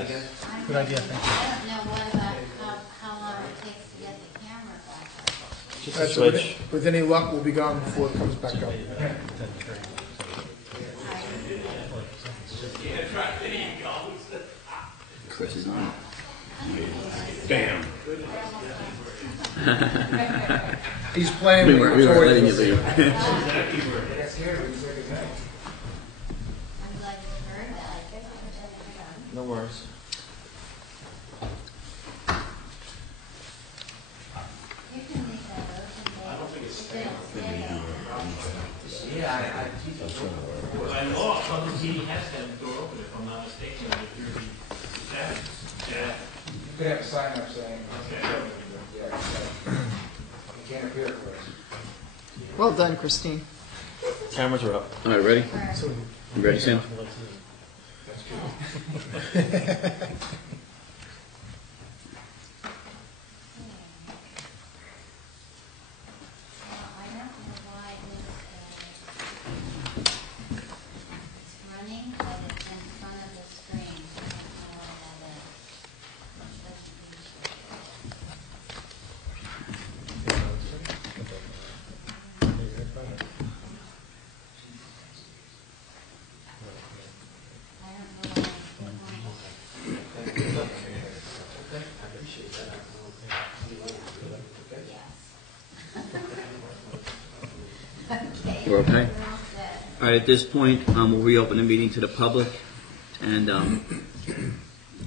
Good idea, thank you. I don't know what about how long it takes to get the camera back up. Just a switch. With any luck, we'll be gone before it comes back up. Chris is on. Bam. He's playing We with were the letting you toys. leave. I'm glad you heard that. No worries. You can make that open, Dave. I don't think it's By law, public meeting has to have the door open, if I'm not mistaken, if you're the You could have a sign up saying, yeah, you can't appear for us. Well done, Christine. Cameras are up. All right, ready? Or- You ready, Sam? Well, I don't know why it's running, but it's in front of the screen. I don't know why that is. That's the issue. I don't know why it's going. Yes. Okay. We're okay? We're all set. All right, at this point, we'll reopen the meeting to the public, and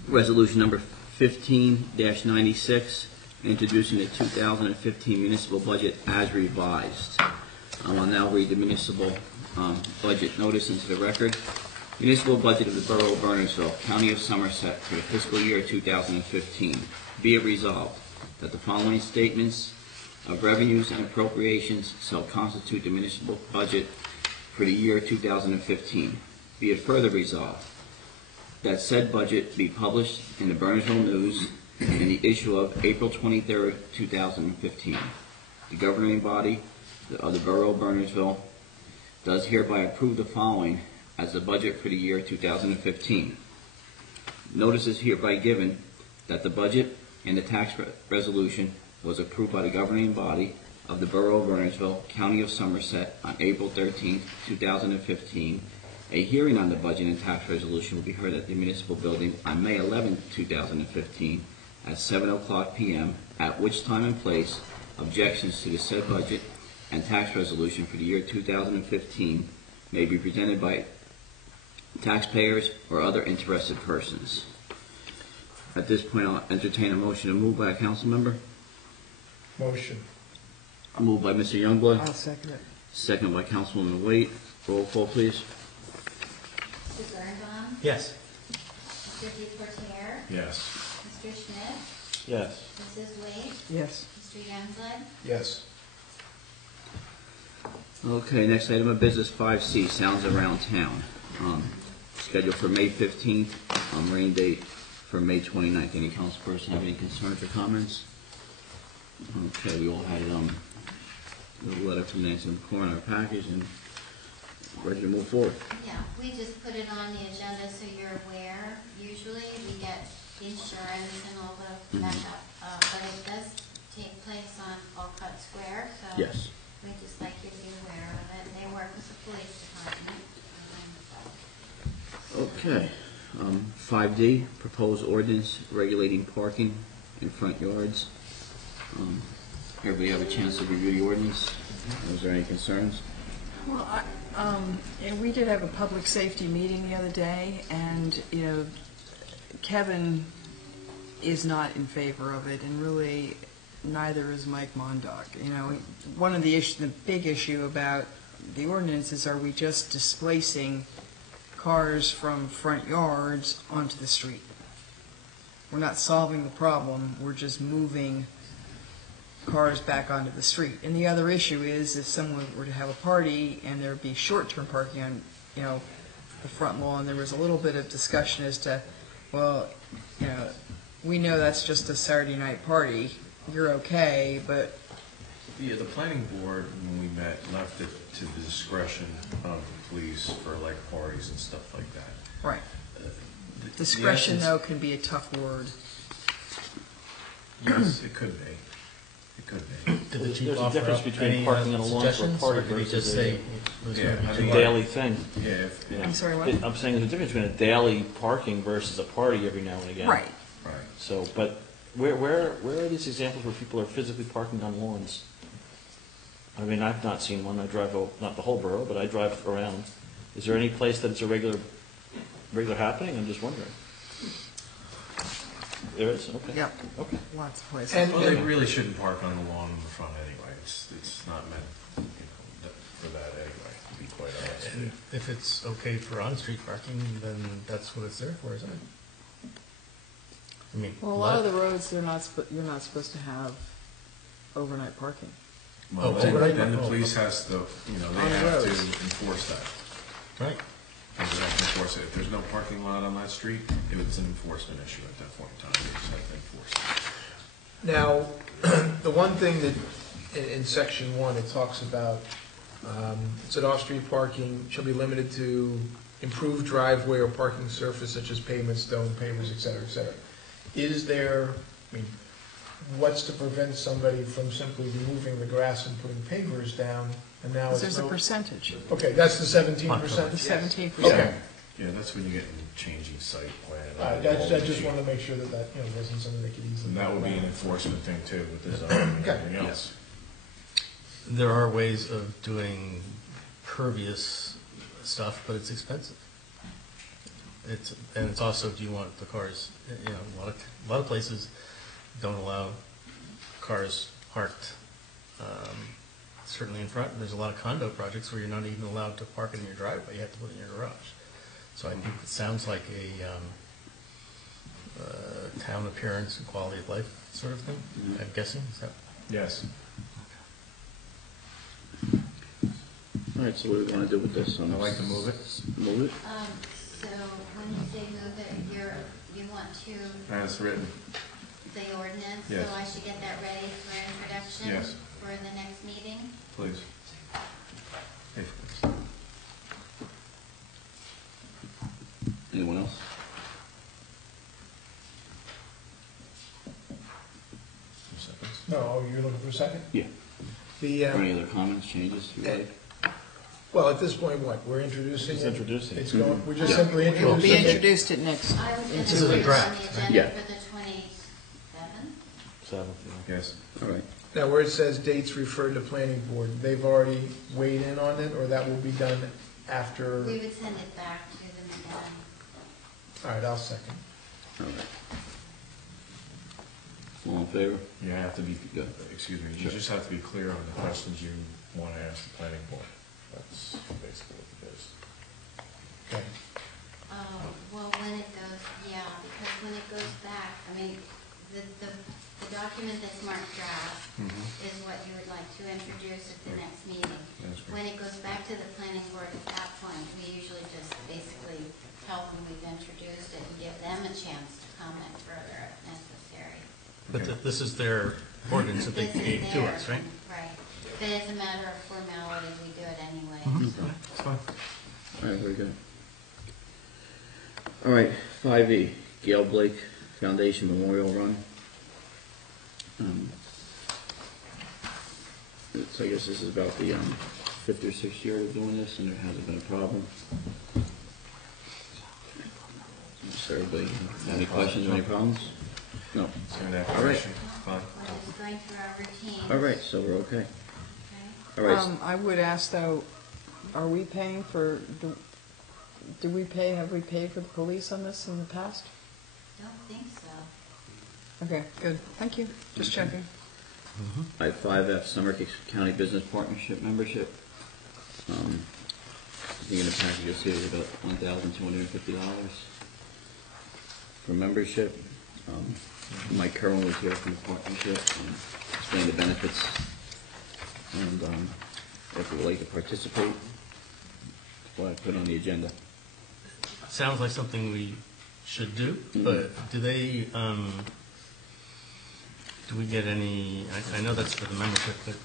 resolution number 15-96, introducing the 2015 municipal budget as revised. I'll now read the municipal budget notice into the record. Municipal budget of the Borough of Bernardsville, County of Somerset, for the fiscal year 2015. Be it resolved that the following statements of revenues and appropriations shall constitute the municipal budget for the year 2015. Be it further resolved that said budget be published in the Bernardsville News in the issue of April 23, 2015. The governing body of the Borough of Bernardsville does hereby approve the following as the budget for the year 2015. Notice is hereby given that the budget and the tax resolution was approved by the governing body of the Borough of Bernardsville, County of Somerset, on April 13, 2015. A hearing on the budget and tax resolution will be heard at the municipal building on May 11, 2015, at 7:00 p.m., at which time and place objections to the said budget and tax resolution for the year 2015 may be presented by taxpayers or other interested persons. At this point, I'll entertain a motion to move by a council member. Motion. Moved by Mr. Youngblood, I'll second it. second by Councilwoman Waite. Roll call, please. Mr. Birnbaum? Yes. Mr. DePorter? Yes. Mr. Schmidt? Yes. Mrs. Wade? Yes. Mr. Youngblood? Yes. Okay, next item of business, 5C, Sounds Around Town. Scheduled for May 15th, rain date for May 29th. Any councilperson have any concerns or comments? Okay, we all had a letter from Nancy McCorn in our package and ready to move forward. Yeah, we just put it on the agenda so you're aware. Usually we get insurance and all the backup, but it does take place on Alcott Square, so Yes. we'd just like you to be aware of it. They work with the police department. Okay. 5D, proposed ordinance regulating parking in front yards. Everybody have a chance to review the ordinance? Was there any concerns? Well, and we did have a public safety meeting the other day, and, Kevin is not in favor of it, and really neither is Mike Mondock. One of the big issue about the ordinance is, are we just displacing cars from front yards onto the street? We're not solving the problem, we're just moving cars back onto the street. And the other issue is, if someone were to have a party and there'd be short-term parking on, the front lawn, there was a little bit of discussion as to, well, we know that's just a Saturday night party, you're okay, but... Yeah, the planning board, when we met, left it to the discretion of the police for like parties and stuff like that. Right. Discretion, though, can be a tough word. Yes, it could be. It could be. Did the chief There's a offer difference up between any parking on a lawn for a suggestions, party or did he versus just say it was Yeah, going to I be It's a mean, daily thing. Yeah, if, yeah, I'm sorry, what? I'm saying there's a difference between a daily parking versus a party every now and again. Right. right. So, but where are these examples where people are physically parking on lawns? I mean, I've not seen one. I drive, not the whole borough, but I drive around. Is there any place that it's a regular happening? I'm just wondering. There is? Okay. Yep, Okay. lots of places. And- Well, they really shouldn't park on the lawn in the front anyway. It's not meant, for that anyway, to be quite honest. And if it's okay for on-street parking, then that's what it's there for, isn't it? I mean, Well, a lot of the roads, you're not supposed to have overnight parking. Well, Oh, then, right. then the Oh, police has to, they On the have to roads. enforce that. Right. And they have to enforce it. If there's no parking lot on that street, it's an enforcement issue at that point in time. They just have to enforce it. Now, the one thing that, in section 1, it talks about, it said off-street parking shall be limited to improved driveway or parking surface such as pavement, stone, pavers, et cetera, et cetera. Is there, I mean, what's to prevent somebody from simply removing the grass and putting pavers down, and now it's There's a no... percentage, Okay, that's the 17%? the 17%. Okay. Yeah, that's when you get into changing site plan. I just wanted to make sure that wasn't something they could easily... And that would be an enforcement thing too, with the zoning and Okay. everything else. There are ways of doing pervious stuff, but it's expensive. And it's also, do you want the cars, a lot of places don't allow cars parked, certainly in front. There's a lot of condo projects where you're not even allowed to park in your driveway, you have to put it in your garage. So I think it sounds like a town appearance and quality of life sort of thing, I'm guessing, is that? Yes. All right, so what do we want to do with this? I'd like to move it. Move it? So when you say move it, you want to, As written. the ordinance, so Yes. I should get that ready for introduction? Yes. For the next meeting? Please. Hey, Anyone else? some seconds. No, you're looking for a second? Yeah. The, Or any other comments, changes? you like? well, at this point, what, we're introducing Just it? introducing it. It's going, we're just Yeah. simply It will be introducing it? introduced at next, I was going This to is put a it on draft, the right? agenda Yeah. for the 27th. 7th, yeah. Yes. All right. Now, where it says dates referred to planning board, they've already weighed in on it, or that will be done after? We would send it back to them again. All right, I'll second. All right. All in favor? You have to be, Good. excuse me, you Sure. just have to be clear on the questions you want to ask the planning board. That's basically what it is. Okay. Well, when it goes, yeah, because when it goes back, I mean, the document that's marked draft is what you would like to introduce at the next meeting. That's When great. it goes back to the planning board at that point, we usually just basically tell them we've introduced it and give them a chance to comment further if necessary. But Okay. this is their ordinance that they This is gave to theirs, us, right? Right. But as a matter of formality, we do it anyway. so. It's fine. All right, very good. All right, 5E, Gail Blake Foundation Memorial Run. So I guess this is about the 5th or 6th year of doing this, and there hasn't been a problem. So everybody, any questions or any problems? No. So an All right. application, fine. We're just going through our routine. All right, so we're okay. Okay. All right. I would ask though, are we paying for, have we paid for the police on this in the past? Don't think so. Okay, good, thank you, just checking. I have 5F, Summer County Business Partnership membership. I think in the package you'll see there's about $1,250 for membership. Mike Kerwin was here from the partnership and explained the benefits. And if you would like to participate, that's what I put on the agenda. Sounds like something we should do, but do they, do we get any, I know that's for the membership, but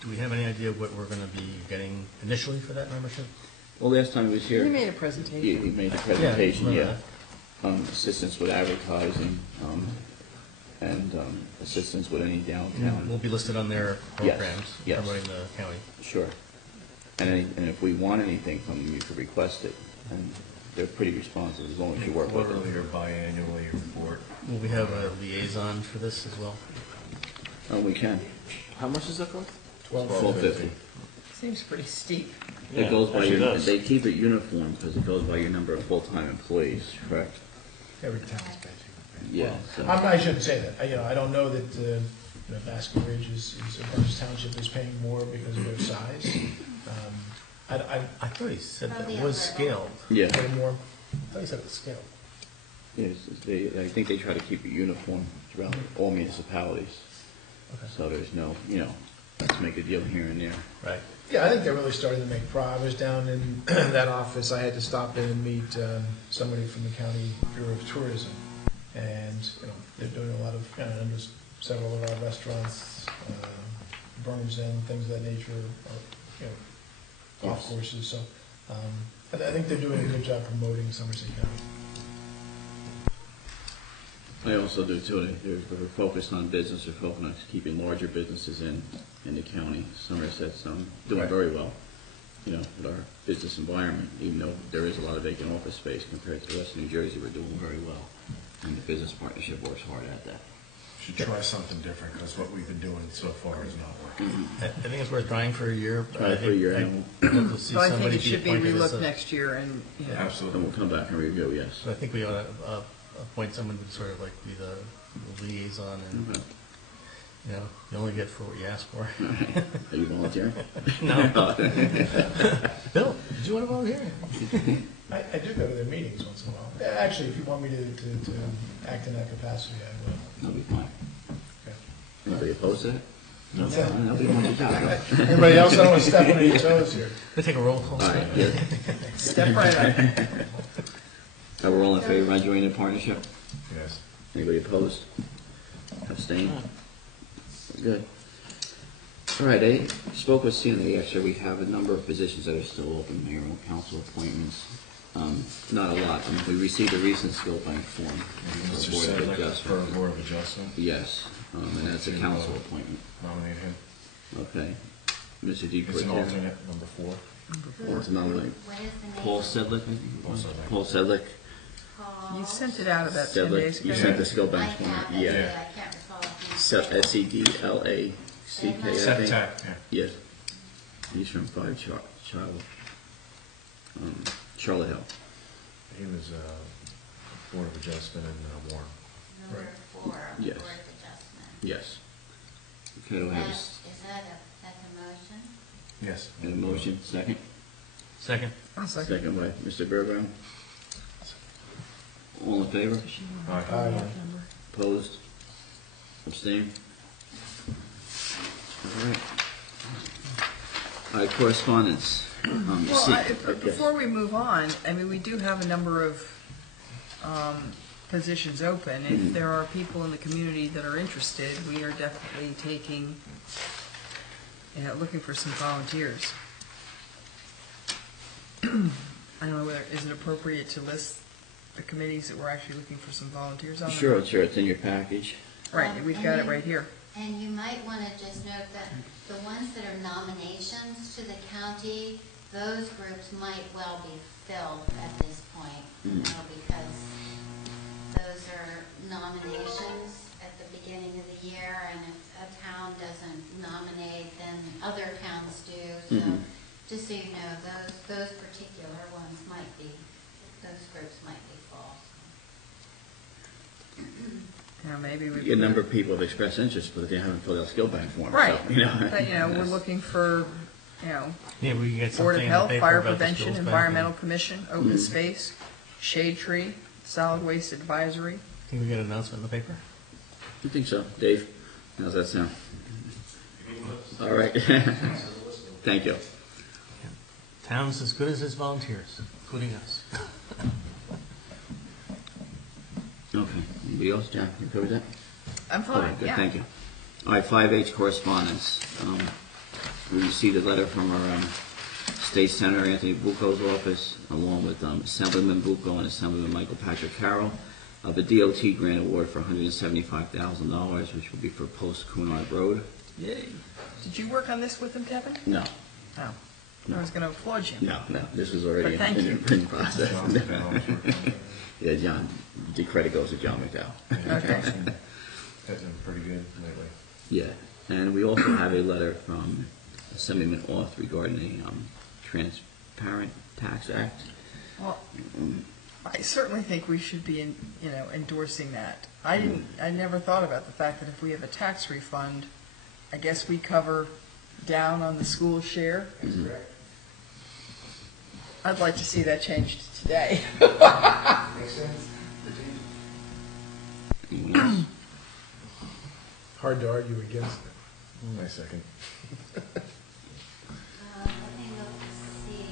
do we have any idea what we're gonna be getting initially for that membership? Well, last time he was here, You made a he presentation. made the presentation, remember yeah. that. assistance with advertising, and assistance with any downtown. Will be listed on their Yes, programs yes. promoting the county. Sure. And if we want anything from them, you could request it, and they're pretty responsive as long as you work with them. Quarterly or biannually report. Will we have a liaison for this as well? Oh, we can. How much is that for? $12.50. Seems pretty steep. It goes by actually your, does. they keep it uniform because it goes by your number of full-time employees, correct? Every town's basically. Yeah. So, I shouldn't say that. I don't know that, Basking Ridge Burns Township is paying more because of their size. I thought he said that Probably it was a little. scaled. yeah. Pay more. I thought he said it was scaled. Yes, I think they try to keep it uniform throughout all municipalities. So there's no, let's make a deal here and there. Right. Yeah, I think they're really starting to make progress. I was down in that office. I had to stop in and meet somebody from the County Bureau of Tourism. And they're doing a lot of, and there's several of our restaurants, Burns and things of that nature, golf Yes. courses. So I think they're doing a good job promoting Somerset County. I also do too. We're focused on business. We're focused on keeping larger businesses in the county. Somerset's doing Right. very well, with our business environment. Even though there is a lot of vacant office space compared to the rest of New Jersey, we're doing very well. And the business partnership works hard at that. Should try something different, because what we've been doing so far is not working. I think it's worth trying for a year. but Try I it for a year, think and I'd love to see So I think somebody it be should be appointed as relooked a- next year and, then Absolutely. we'll come back and review. Yes. So I think we ought to appoint someone to sort of like be the liaison, and Okay. you only get for what you ask for. Are you volunteering? No. Bill, did you want to volunteer? I do go to their meetings once in a while. Actually, if you want me to act in that capacity, I will. That'll be fine. Okay. Anybody opposed to that? No. Yeah. Nobody wants to do it. Everybody else, I don't want to step on your toes here. We take a roll call. All right. Yeah. step right up. Are we all in favor of joining the partnership? Yes. Anybody opposed? Abstain? Good. All right, I spoke with CNA yesterday. We have a number of positions that are still open, mayor and council appointments. Not a lot. We received a recent skill bank form. Mr. for Board of Sedlick for Adjustment. Board of Adjustment, Yes, and that's a council appointment. nominate him. Okay. Mr. D. He's an alternate, number 4. To nominate What is the name? Paul Sedlick, I think it was. Paul Sedlick. Paul Sedlick. Paul? You sent it out about 10 days Sedlick, ago. you sent the skill I bank form. have it, Yeah. but I can't recall if you. Sedlack, I think. Septak, yeah. Yes. He's from Charlotte Hill. He was Board of Adjustment in Warren. Number 4, Yes. Board of Adjustment. Yes. Okay, do I have Is that's a motion? Yes. a motion? Second? Second. I'll second. Second by Mr. Burbaum. All in favor? Aye. Opposed? Abstained? All right. All right, correspondence. Well, before we move on, we do have a number of positions open. If there are people in the community that are interested, we are definitely looking for some volunteers. I don't know whether, is it appropriate to list the committees that we're actually looking for some volunteers on? or Sure, not? it's in your package. Right, we've got it right here. And you might want to just note that the ones that are nominations to the county, those groups might well be filled at this point, because those are nominations at the beginning of the year, and if a town doesn't nominate, then other towns do. So just so you know, those particular ones those groups might be full. Maybe we. A number of people have expressed interest, but they haven't filled out skill bank forms. Right, So, but, we're looking for, Yeah, we can get Board of something in the Health, paper Fire about the Prevention, skills bank. Environmental Commission, Open Space, Shade Tree, Solid Waste Advisory. Think we get an announcement in the paper? I think so. Dave, how's that sound? All right. Thank you. Town's as good as its volunteers, including us. Okay. Anybody else? John, you covered that? I'm All fine, right, good, yeah. thank you. All right, 5H correspondence. We received a letter from our State Senator Anthony Bucco's office, along with Assemblyman Bucco and Assemblyman Michael Patrick Carroll, of a DOT grant award for $175,000, which will be for Post Cunard Road. Yay. Did you work on this with him, Kevin? No, Oh, I was going to applaud you. no, this was already But thank in you. the process. John McDowell's working on it. Yeah, John, the credit goes to John McDowell. Okay. That's been pretty good lately. Yeah, and we also have a letter from Assemblyman Auth regarding the Transparent Tax Act. Well, I certainly think we should be, endorsing that. I never thought about the fact that if we have a tax refund, I guess we cover down on the school share. That's correct. I'd like to see that changed today. Makes sense? Anyone else? Hard to argue against it. My second. Let me look to see.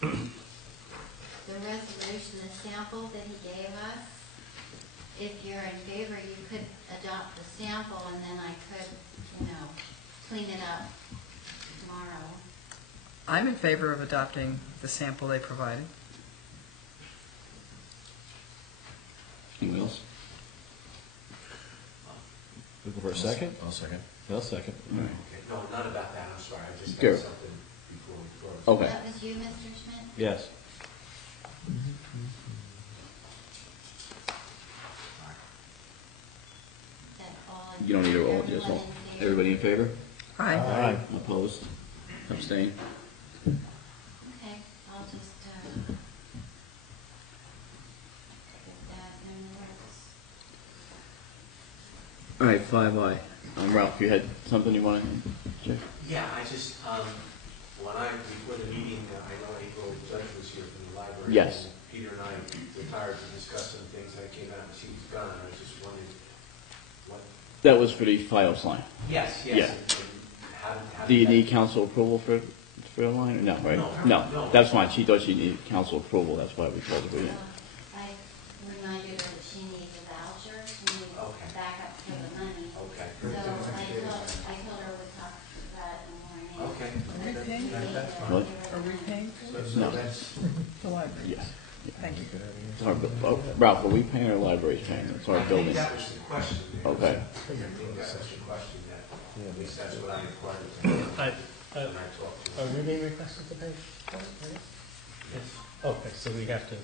The resolution, the sample that he gave us, if you're in favor, you could adopt the sample and then I could, clean it up tomorrow. I'm in favor of adopting the sample they provided. Anyone else? Looking for a second? I'll second. I'll second. All right. Okay, no, not about that, I'm sorry, I just Sure. got something before we close. Okay. That was you, Mr. Schmidt? Yes. Is that all? You don't need to roll, Everyone just all. in favor? Everybody in favor? Aye. Aye. Opposed? Abstain? Okay, I'll just, put that in the works. All right, 5I. Ralph, you had something you want to check? Yeah, I just, before the meeting, I know April Judge was here from the library. Yes. and Peter and I retired to discuss some things, I came out and she was gone, I was just wondering what. That was for the FiOS line. Yes, Yeah. yes. and how Do you did need that- council approval for the line? No, right? No. That's fine. She thought she needed council approval. That's why we told her we didn't. I reminded her that she needs a voucher, she needs Okay. backup for the money. Okay. So I told her we'd talk about it in the morning. Okay. Are we paying? What? Are we paying for it? No. The library? Yes. Thank you. It's our, Ralph, are we paying or library's paying? It's our I think building. that was the question. Okay. I think that was the question, that, at least that's what I inquired when I talked to Are her. we being requested to pay for it? Yes. Okay, so we have to,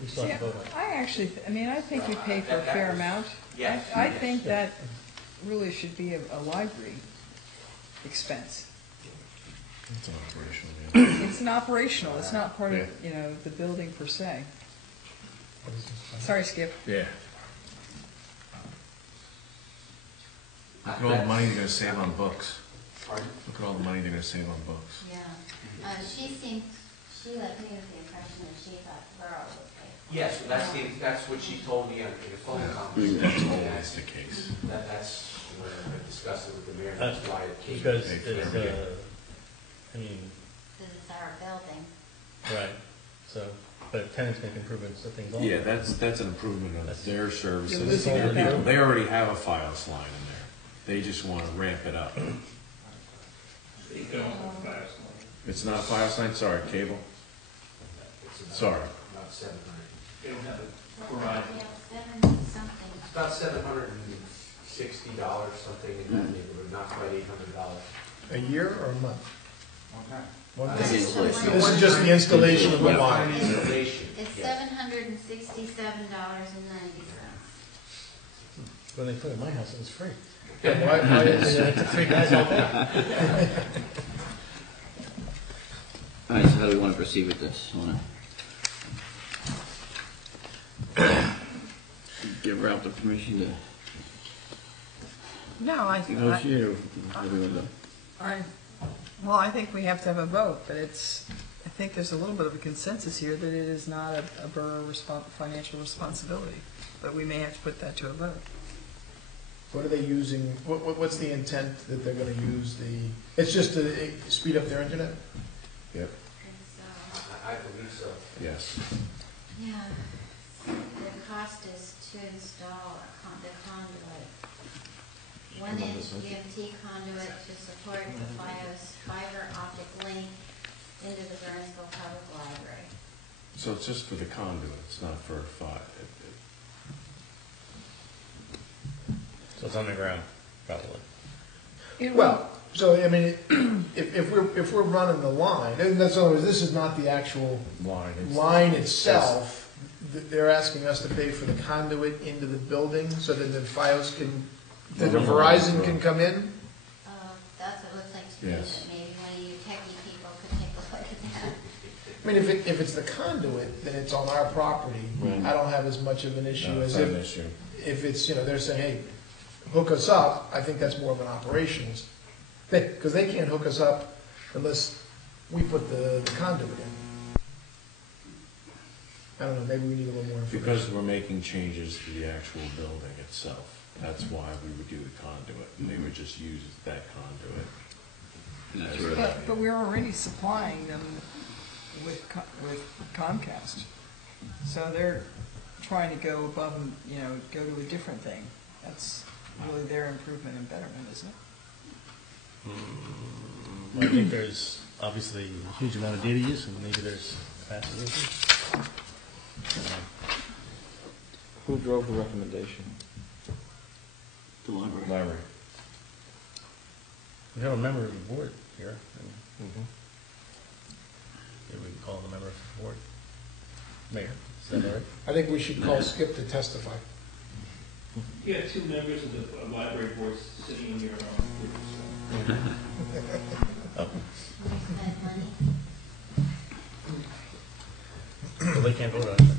we still have to vote on it. I actually, I think we pay for a fair amount. Yes. I think that really should be a library expense. It's an operational, yeah. It's an operational, it's not part of, the building per se. Sorry, Skip. Yeah. Look at all the money they're gonna save on books. Pardon? Look at all the money they're gonna save on books. Yeah, she left me with the impression that she thought Borough would pay. Yes, well, that's what she told me in the phone conversation. That's always the case. That's when I discussed it with the mayor, that's why it came. Because Pay for it's, everything. This is our building. right, so, but tenants make improvements to things all. Yeah, that's an improvement of their You're services. losing your battle. They already have a FiOS line in there. They just wanna ramp it up. It's not a FiOS line, sorry, cable. Sorry. About 700. Yeah, 7 something. It's about $760, something in that neighborhood, not quite $800. A year or a month? One time. One This day. is installation. This is just the installation of the Yeah. line. Installation. It's yes. $767.90. When they put it in my house, it was free. Why is It it? took 3 guys all day. All right, so how do we want to proceed with this? Want to give Ralph the permission to No, I negotiate, or what do we want to do? I think we have to have a vote, but I think there's a little bit of a consensus here that it is not a borough financial responsibility, but we may have to put that to a vote. What are they using, what's the intent that they're gonna use it's just to speed up their internet? Yep. I believe so. Yes. Yeah, the cost is to install the conduit. 1-inch GMT conduit to support the FiOS fiber optic link into the Bernardsville Public Library. So it's just for the conduit, it's not for fire. So it's on the ground, probably. Well, so, I mean, if we're running the line, and that's always, this is not the actual line itself. They're asking us to pay for the conduit into the building so that the FiOS can, that the Verizon can come in? That's what it looks like to me, Yes. but maybe one of you techie people could take a look at that. I mean, if it's the conduit, then it's on our property. Right. I don't have as much of an issue No, it's as not an if, issue. if it's, they're saying, hey, hook us up. I think that's more of an operations thing, because they can't hook us up unless we put the conduit in. I don't know, maybe we need a little more information. Because we're making changes to the actual building itself. That's why we would do the conduit, and they would just use that conduit. That's as right. But we're already supplying them with Comcast. So they're trying to go above and, go to a different thing. That's really their improvement and betterment, isn't it? Well, I think there's obviously a huge amount of data use, and maybe there's capacity issues. Who drove the recommendation? The library. Library. We have a member of the board here. And maybe we can call the member of the board. Mayor, is that all right? I think we should call Skip to testify. You have two members of the library board sitting in your group, Oh, We spend money. well, they can't vote on it.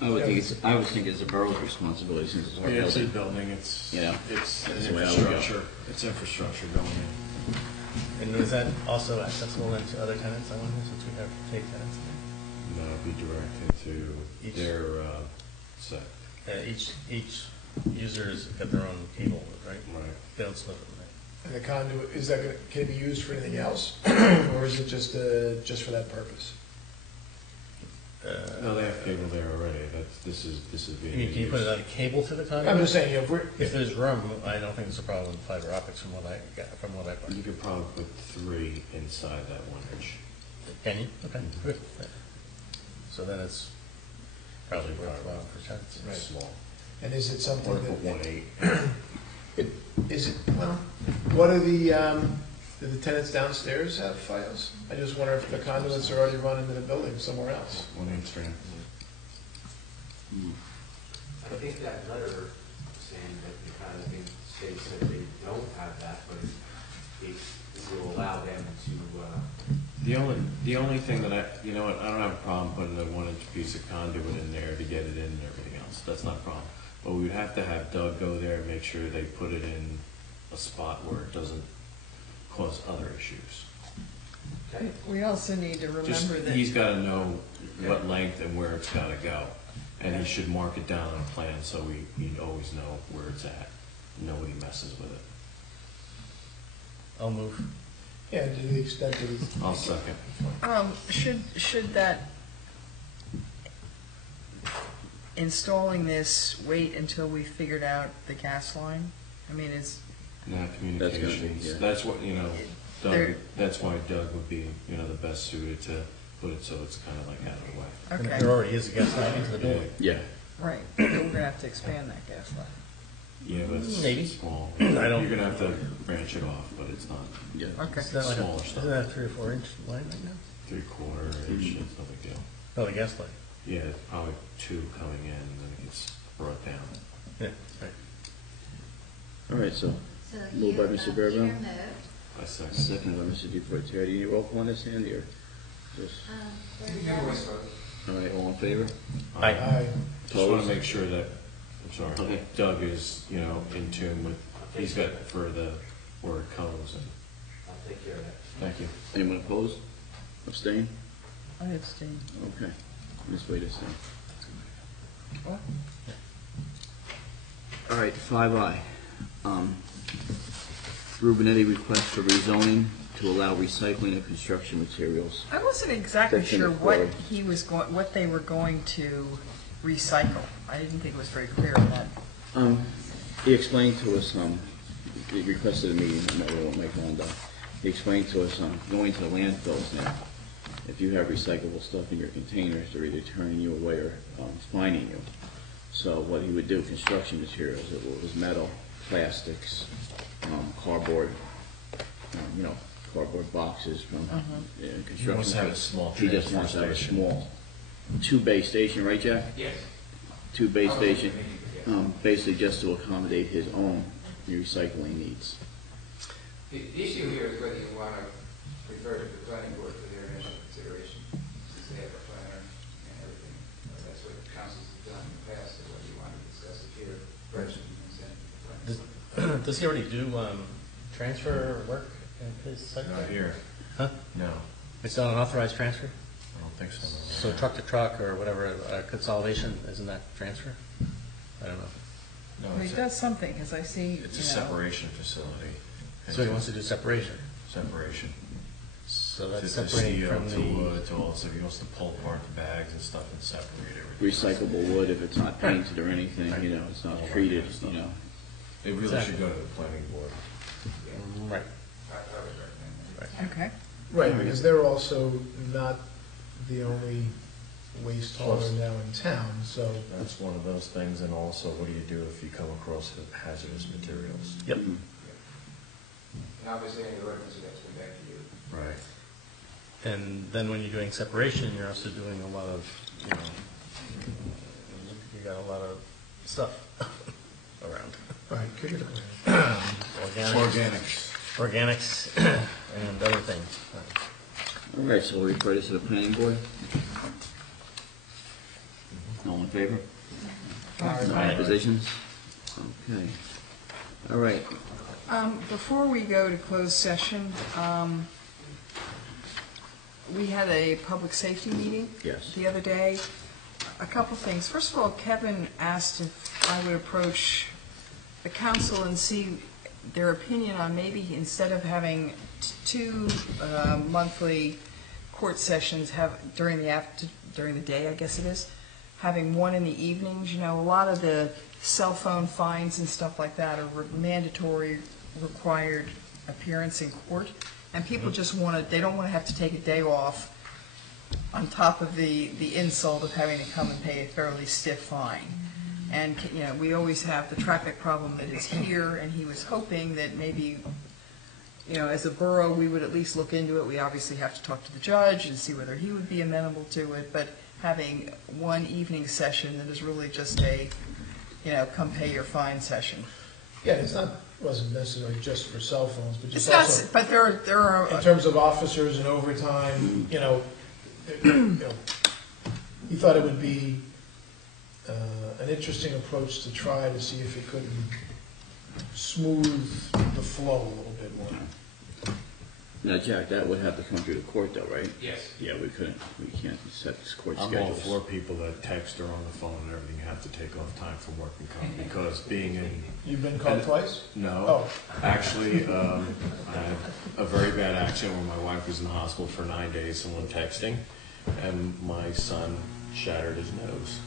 I would think it's the borough's responsibility since it's our Yeah, it's a building. building, it's Yeah. it's That's an the way I would go. infrastructure. It's infrastructure going in. And is that also accessible then to other tenants, I wonder, since we have paid tenants? And that'll be directed to Each- their set. Each user's got their own cable, right? Right. They don't split them, right? And the conduit, is that can it be used for anything else? Or is it just for that purpose? No, they have cable there already. This is being Can you put it used. on a cable to the conduit? I'm just saying, If there's room, I don't think there's a problem with fiber optics from what I've You heard. could probably put 3 inside that 1 inch. Can you? Okay, good. So then it's probably worthwhile for tenants. Right. Small. and is it Or something put that, 1.8. is it, well, what are do the tenants downstairs have FiOS? I just wonder if the conduits are already run into the building somewhere else. 1 inch strand. I think that letter saying that the kind of thing states that they don't have that, but it will allow them to, The only thing that I don't have a problem putting a 1 inch piece of conduit in there to get it in and everything else. That's not a problem. But we would have to have Doug go there and make sure they put it in a spot where it doesn't cause other issues. okay, We also need to Just, remember that. he's gotta know what length and where it's gotta go. And he should mark it down on a plan so we always know where it's at. Nobody messes with it. I'll move. Yeah, to the extent that it's. I'll second. Should that installing this wait until we figured out the gas line? I mean, Not That's gonna be, communications. yeah. That's what, Doug, There- that's why Doug would be, the best suited to put it so it's kind of like out of the way. And okay, there already is a gas line into the building. Yeah. right, but we're gonna have to expand that gas line. Yeah, but it's Maybe. small. I don't- You're gonna have to branch it off, but it's not Yeah. Okay. Is that like Smaller stuff. Isn't that a 3 or 4 inch line right now? 3/4 inch, it's no big deal. Oh, the gas line. Yeah, it's probably 2 coming in and then it gets brought down. Yeah, right. All right, so So Moved by you, Mr. Peter Bearville. moved. I second. second by Mr. DeFortier. Do you need roll call on this, Andy, or just, There's all right, all in favor? Aye. I Just wanna Opposed? make sure that, I'm sorry, Okay. Doug is, in tune with, he's got for where it comes and, I'll take care of that. thank you. Anyone opposed? Abstain? I abstain. Okay. Ms. Wade abstain. What? All right, 5I. Rubenetti request for rezoning to allow recycling of construction materials. I wasn't exactly That's in sure the what code. what they were going to recycle. I didn't think it was very clear on that. He explained to us, he requested a meeting, I met with Mike Mondo. He explained to us, going to the landfills now, if you have recyclable stuff in your containers, they're either turning you away or fining you. So what he would do, construction materials, it was metal, plastics, cardboard, cardboard boxes from construction. He wants to have a small He just wants to have a transfer small two-bay station, right, Jack? Yes. Two-bay station, basically just to accommodate his own recycling needs. The issue here is whether you want to refer to the planning board for their initial consideration, since they have a planner and everything. That's what councils have done in the past, so whether you want to discuss it here first and then send it to the planning board. Does he already do transfer work in his site? Not here. Huh? No, It's not an authorized transfer? I don't think so. So truck to truck or whatever, consolidation, isn't that transfer? I don't know. No, Well, he does something, because I see, it's a separation facility. So he wants to do separation. Separation. So that's To separating steel, from to the, wood, to all, so he wants to pull apart the bags and stuff and separate everything. Recyclable wood, if it's not painted or anything, it's not treated, It really Exactly. should go to the planning board. right. I would recommend that. okay. Right, because they're also not the only waste hauler now in town, so. That's one of those things, and also, what do you do if you come across hazardous materials? Yep. And obviously, any ordinance would have to come back to you. Right. And then when you're doing separation, you're also doing a lot of, you got a lot of stuff around. Right, kick it Organics and other things. All right, so we'll refer this to the planning board. All in favor? No oppositions? Okay. All right. Before we go to closed session, we had a public safety meeting Yes. the other day. A couple things. First of all, Kevin asked if I would approach the council and see their opinion on maybe instead of having two monthly court sessions during the day, I guess it is, having one in the evenings. A lot of the cell phone fines and stuff like that are mandatory required appearance in court, and people just they don't want to have to take a day off on top of the insult of having to come and pay a fairly stiff fine. And, we always have the traffic problem that is here, and he was hoping that maybe, as a borough, we would at least look into it. We obviously have to talk to the judge and see whether he would be amenable to it, but having one evening session that is really just a, come pay your fine session. Yeah, wasn't necessarily just for cell phones, but just It's not, also but there are. in terms of officers and overtime, he thought it would be an interesting approach to try to see if it couldn't smooth the flow a little bit more. Now, Jack, that would have to come through the court though, right? Yes. Yeah, we can't set this court I'm schedules. all for people that text or on the phone and everything have to take off time from work and come, because being in... You've been called twice? No. Oh. Actually, I had a very bad accident where my wife was in the hospital for 9 days, someone texting, and my son shattered his nose.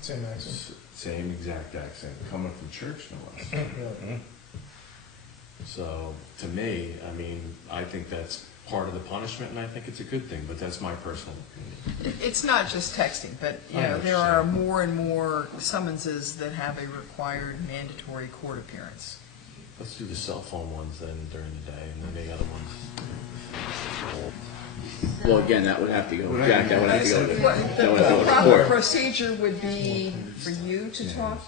Same accent. Same exact accent, coming from church, no less. Really? So, to me, I think that's part of the punishment, and I think it's a good thing, but that's my personal opinion. It's not just texting, but, there are more and more summonses that have a required mandatory court appearance. Let's do the cell phone ones then during the day, and then the other ones. Well, again, that would have to go, Jack, that would have to go to, The that would have to go to proper court. procedure would be for you to talk.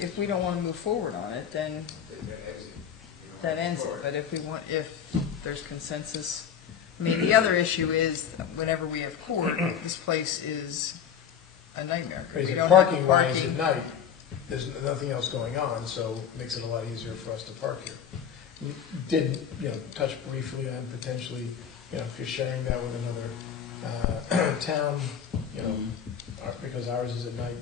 If we don't want to move forward on it, then that ends it. But if there's consensus, the other issue is whenever we have court, this place is a nightmare. We Basically, don't have parking wise at parking. night, there's nothing else going on, so it makes it a lot easier for us to park here. You did, touch briefly on potentially, if you're sharing that with another town, because ours is at night,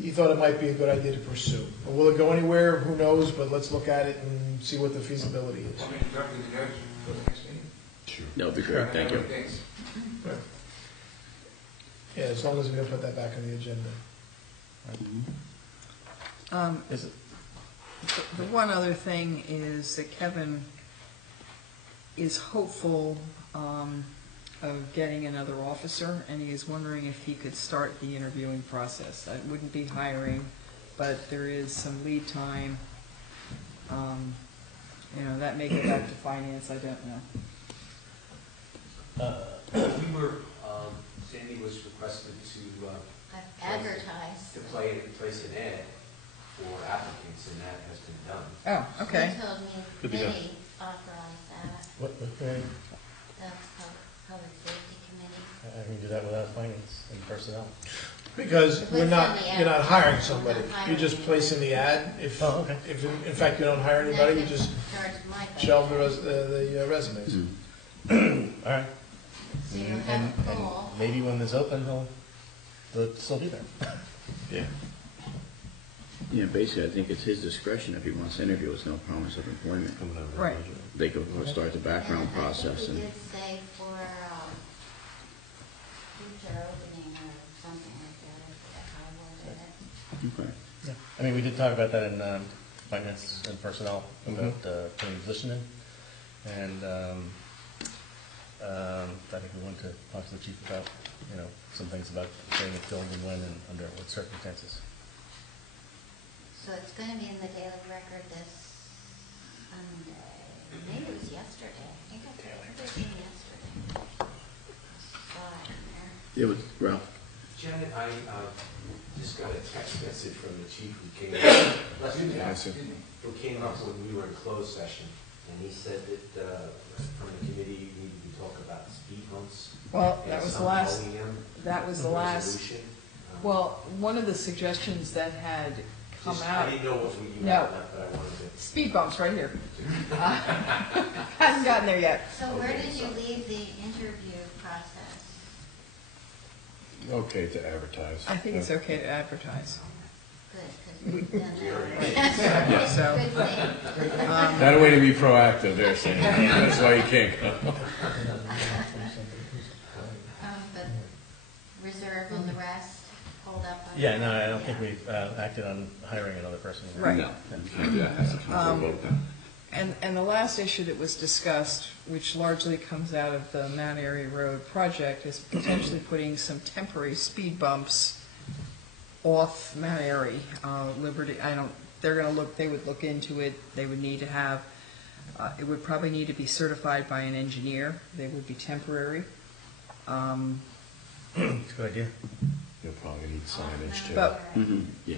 you thought it might be a good idea to pursue. But will it go anywhere? Who knows? But let's look at it and see what the feasibility is. Want me to talk to the judge for the next meeting? Sure. That would be great, thank you. Thanks. Yeah, as long as we don't put that back on the agenda. Is it? The one other thing is that Kevin is hopeful of getting another officer, and he is wondering if he could start the interviewing process. It wouldn't be hiring, but there is some lead time. That may go back to finance, I don't know. We were, Sandy was requested to Advertise. place an ad for applicants, and that has been done. Oh, okay. He told me Good to go. committee authorized that, What, the public safety committee. I can do that without finance and personnel. Because You're not hiring somebody, you're just placing the ad. If, Oh, okay. if in fact you don't hire anybody, you just Charge my budget. shelve the resumes. All right. So you'll And, have a and pool. maybe when this open, they'll still be there. Yeah. Yeah, basically, I think it's his discretion if he wants to interview, it's no promise of employment. Coming over the Right. budget. They could start the background And process I think and, we did say for, future opening or something like that, if I worded it. okay. Yeah. I mean, we did talk about that in finance and personnel, about putting a position in. And I think we wanted to talk to the chief about, some things about getting it filled and when and under what circumstances. So it's gonna be in the Daily Record this Sunday, maybe it was yesterday, I think I put it in yesterday. Saw it in there. Yeah, but Ralph, Janet, I just got a text message from the chief who came up when we were in closed session, and he said that from the committee, we needed to talk about speed bumps. Well, and that was the some last, OEM resolution. well, one of the suggestions that had come Just- out. I didn't know what you No. had left, but I wanted to. Speed bumps right here. Hadn't gotten there yet. So where did you leave the interview process? Okay to advertise. I think it's okay to advertise. Good, because we've done that. So, Good thing. Not a way to be proactive there, Sandy. That's why you can't go. But reserve on the rest, hold up on. Yeah, no, I don't think we've acted on hiring another person. Right. no, you can't do that, has to come for a vote then. and the last issue that was discussed, which largely comes out of the Mount Airy Road project, is potentially putting some temporary speed bumps off Mount Airy, Liberty. They would look into it. They would need to have, it would probably need to be certified by an engineer. They would be temporary. It's a good idea. You'll probably need signage too. But Yeah.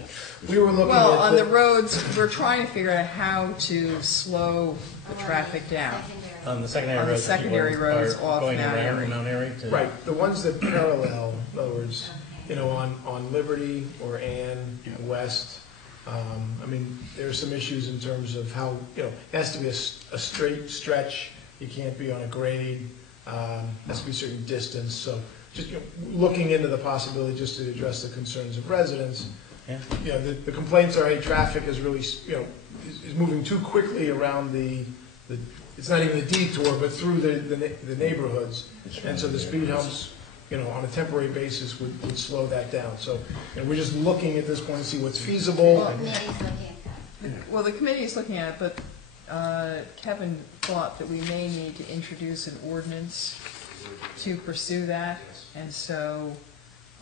We were looking Well, at on the roads, we're trying to figure out how to slow the traffic down. On the secondary On the roads. that people secondary roads are off going Mount around Airy. Mount Airy to. right, the ones that parallel, in other words, on Liberty or Ann West. I mean, there's some issues in terms of how, it has to be a straight stretch. You can't be on a grade. Has to be a certain distance. So just looking into the possibility just to address the concerns of residents. Yeah. The complaints are, hey, traffic is really, is moving too quickly around it's not even the detour, but through the neighborhoods. And so the speed humps, on a temporary basis would slow that down. So, we're just looking at this point to see what's feasible. Well, committee's looking at that. Well, the committee is looking at it, but Kevin thought that we may need to introduce an ordinance to pursue that, and so,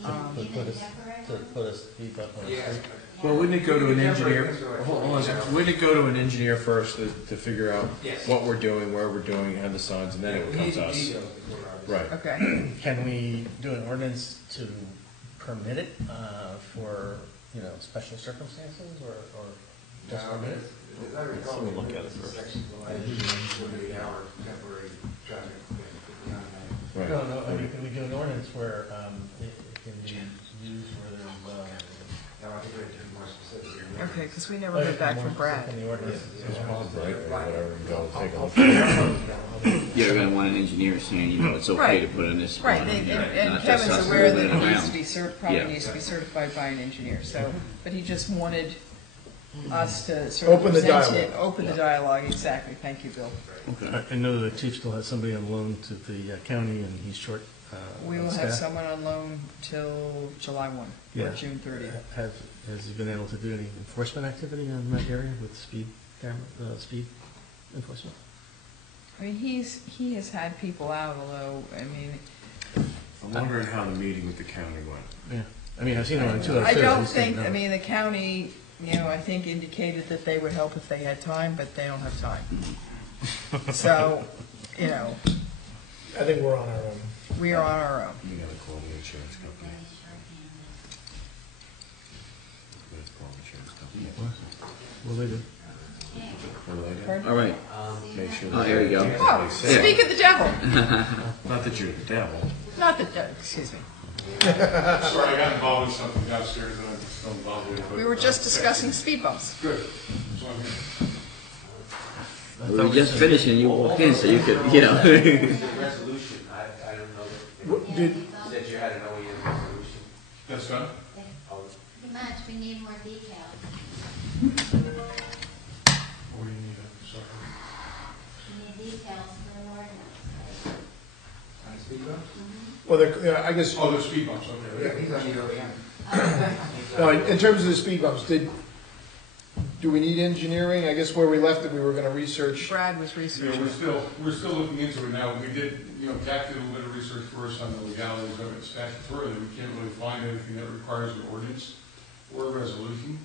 Even Put us- temporary? To put a speed bump on the Yeah. street. Well, wouldn't it go to an engineer? Hold on, wouldn't it go to an engineer first to figure out Yes. what we're doing, where we're doing, and the signs, and then it would come to us? Details before our- Right. okay. Can we do an ordinance to permit it for, special circumstances or just permit it? As I recall, We'll look at it first. section 48-hour temporary traffic beyond that. Right. No, I mean, can we do an ordinance where it can be used where there's, Now, I think we have to be more specific. Okay, because we never heard back from Brad. in the ordinance? Right, or whatever, and go take a look. You're gonna want an engineer saying, it's okay Right. to put in this. Right, on and here, and not just Kevin's us aware that moving it needs around. to be probably Yeah. needs to be certified by an engineer, so, but he just wanted us to sort of Open the present it, dialogue. open the dialogue, exactly, thank you, Bill. Okay. I know the chief still has somebody on loan to the county, and he's short We will on have staff? someone on loan till July 1 Yeah. or June 30th. Has he been able to do any enforcement activity in that area with speed enforcement? I mean, he has had people out, although, I mean, I'm wondering how the meeting with the county went. Yeah. I mean, I've seen him on 202. I don't just didn't think, know. I mean, the county, I think indicated that they would help if they had time, but they don't have time. So, I think we're on our own. we are on our own. You gotta call the insurance company. Very shorthanded. You gotta call the insurance company. Well, they do. What do they do? Pardon? All right. Make sure. Oh, there you go. Oh, speak of the devil. Not that you're the devil. Not the, excuse me. Sorry, I got involved in something downstairs and I'm still involved with it. We were just discussing speed bumps. Good. So I'm here. We were just finishing, you walked in, so you could, The resolution, I don't know that, Did, you said you had an OEM resolution. That's done? Oh, Pretty much, we need more details. What do you need? Sorry. We need details for an ordinance. On the speed bumps? well, I guess, Oh, the speed bumps, okay. Yeah, he's on the OEM. no, in terms of the speed bumps, do we need engineering? I guess where we left it, we were gonna research. Brad was Yeah, researching. we're still looking into it now. We did, Jack did a little bit of research for us on the legalities of it statutorily. We can't really find anything that requires an ordinance or a resolution.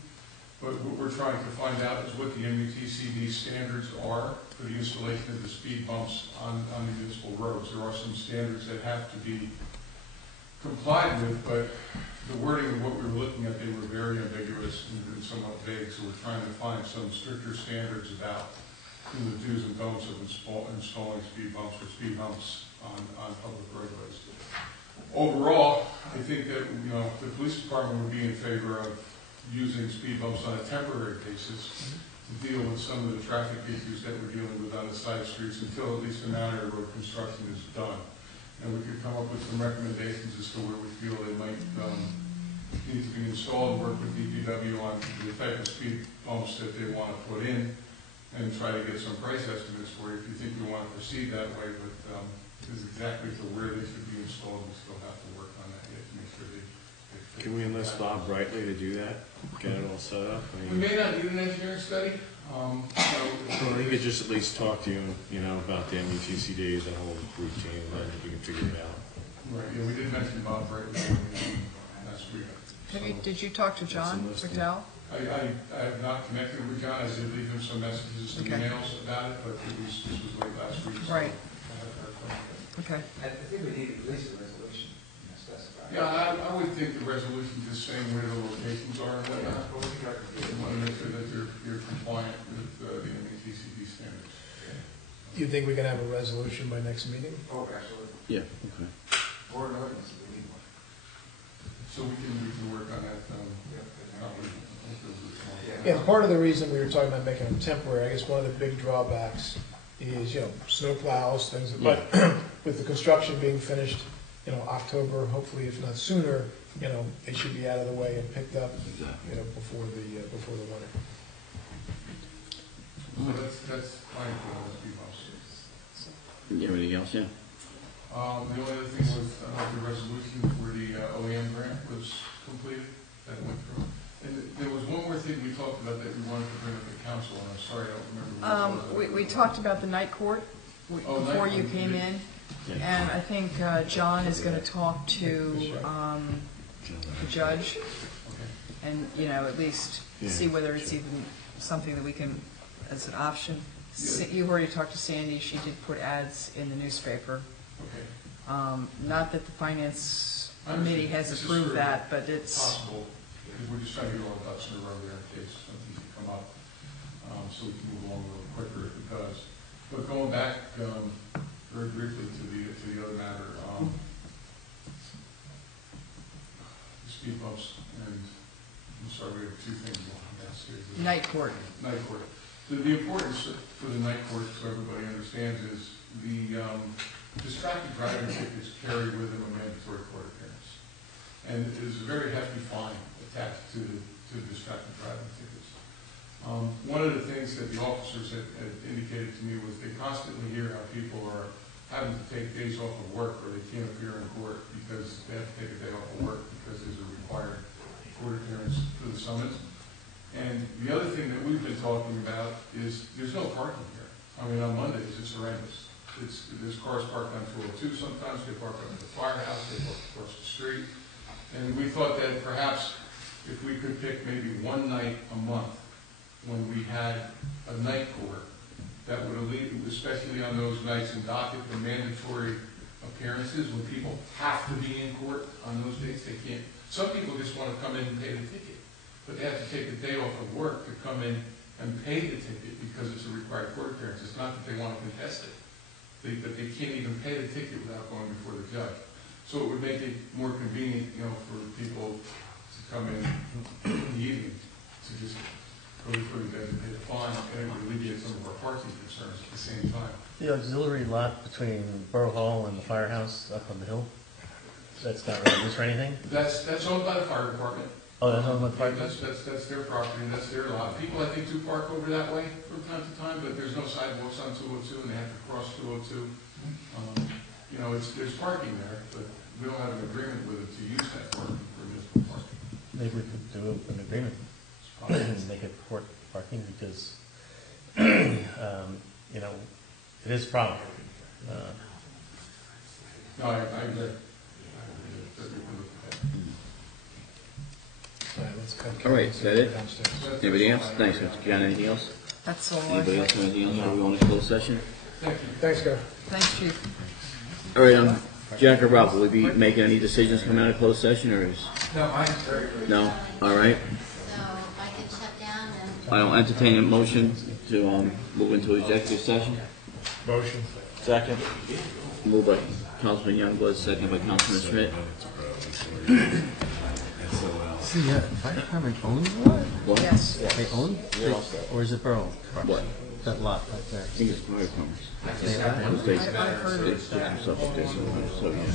But what we're trying to find out is what the MUTCD standards are for the installation of the speed bumps on the municipal roads. There are some standards that have to be complied with, but the wording of what we were looking at, they were very ambiguous and somewhat vague, so we're trying to find some stricter standards about the do's and don'ts of installing speed bumps or speed humps on public roadways. Overall, I think that, the police department would be in favor of using speed bumps on a temporary basis to deal with some of the traffic issues that we're dealing with on the side streets until at least an area road construction is done. And we could come up with some recommendations as to where we feel they might need to be installed, and work with DPW on the type of speed bumps that they want to put in, and try to get some price estimates for you if you think you want to proceed that way. But is exactly to where they should be installed, we still have to work on that yet to make sure they fit. Can we enlist Bob Brightly to do that? Get it all set up? I We mean, may not need an engineering study. well, he could just at least talk to you, about the MUTCD, the whole routine, and then you can figure it out. Right, yeah, we did mention Bob Brightly last week. Did you talk to John McDowell? I have not connected with John. I did leave him some messages and Okay. emails about it, but this was late last week. So Right. I haven't heard from him. Okay. I think we need at least a resolution, specified. Yeah, I would think the resolution just saying where the locations are and whatnot. You want to make sure that you're compliant with the MUTCD standards. Do you think we can have a resolution by next meeting? Oh, absolutely. Yeah, okay. Or an ordinance if we need one. So we can work on that. Yeah, part of the reason we were talking about making them temporary, I guess one of the big drawbacks is, snow plows, things, but with the construction being finished, October, hopefully if not sooner, they should be out of the way and picked up, before the winter. So that's fine for those speed bumps. Everything else, yeah? The only other thing was, the resolution for the OEM grant was completed, that went through. And there was one more thing we talked about that we wanted to bring up at council, and I'm sorry, I don't remember what it was. We talked about the night court Oh, before night you court, came yeah. in, and I think John is going to talk to the judge Okay. and, at least see whether it's even something that we can, as an option. You've already talked to Sandy, she did put ads in the newspaper. Okay. Not that the finance I committee understand. has This is approved for that, but it's, Possible, because we're just trying to get all the ducks in a row there in case something should come up, so we can move along a little quicker if it does. But going back, very briefly to the other matter, the speed bumps, and I'm sorry, we have two things going on downstairs. night court. Night court. The importance for the night court, so everybody understands, is the distracted driving tickets carry with them a mandatory court appearance. And it is a very hefty fine attached to the distracted driving tickets. One of the things that the officers had indicated to me was they constantly hear how people are having to take days off of work or they can't appear in court because they have to take a day off of work because there's a required court appearance for the summons. And the other thing that we've been talking about is there's no parking here. I mean, on Mondays, it's horrendous. There's cars parked on 202 sometimes, they park up at the firehouse, they park across the street. And we thought that perhaps if we could pick maybe one night a month when we had a night court, that would alleviate, especially on those nights in docket, the mandatory appearances when people have to be in court on those days. They can't. Some people just want to come in and pay the ticket, but they have to take a day off of work to come in and pay the ticket because it's a required court appearance. It's not that they want to contest it, but they can't even pay the ticket without going before the judge. So it would make it more convenient, for people to come in the evening to just go before the judge and pay the fine, and it would alleviate some of our parking concerns at the same time. The auxiliary lot between Borough Hall and the firehouse up on the hill, that's not really used for anything? That's owned by the fire department. Oh, that's on the firehouse? That's their property, that's their lot. People, I think, do park over that way from time to time, but there's no sidewalks on 202, and they have to cross 202. There's parking there, but we don't have an agreement with it to use that parking for municipal parking. Maybe we could do an agreement, make it port parking, because, it is a problem. No, I agree. All right, is that it? Anybody else? Thanks, Mr. John. Anything else? That's all I Anybody else have. have anything else? Are we on a closed session? Thanks, Go. Thanks, Chief. All right, Jack or Rob, will we be making any decisions coming out of closed session, or is? No, mine's very good. No? All right. So I can shut down and. I'll entertain a motion to move into executive session. Motion. Second. Moved by Councilman Youngblood, second by Councilman Schmidt. So, yeah, fire department owns the lot? What? Yes. They own? Or is it Borough? What? That lot right there. I think it's fire departments. They own it? They I've heard put some stuff up there, so, yeah.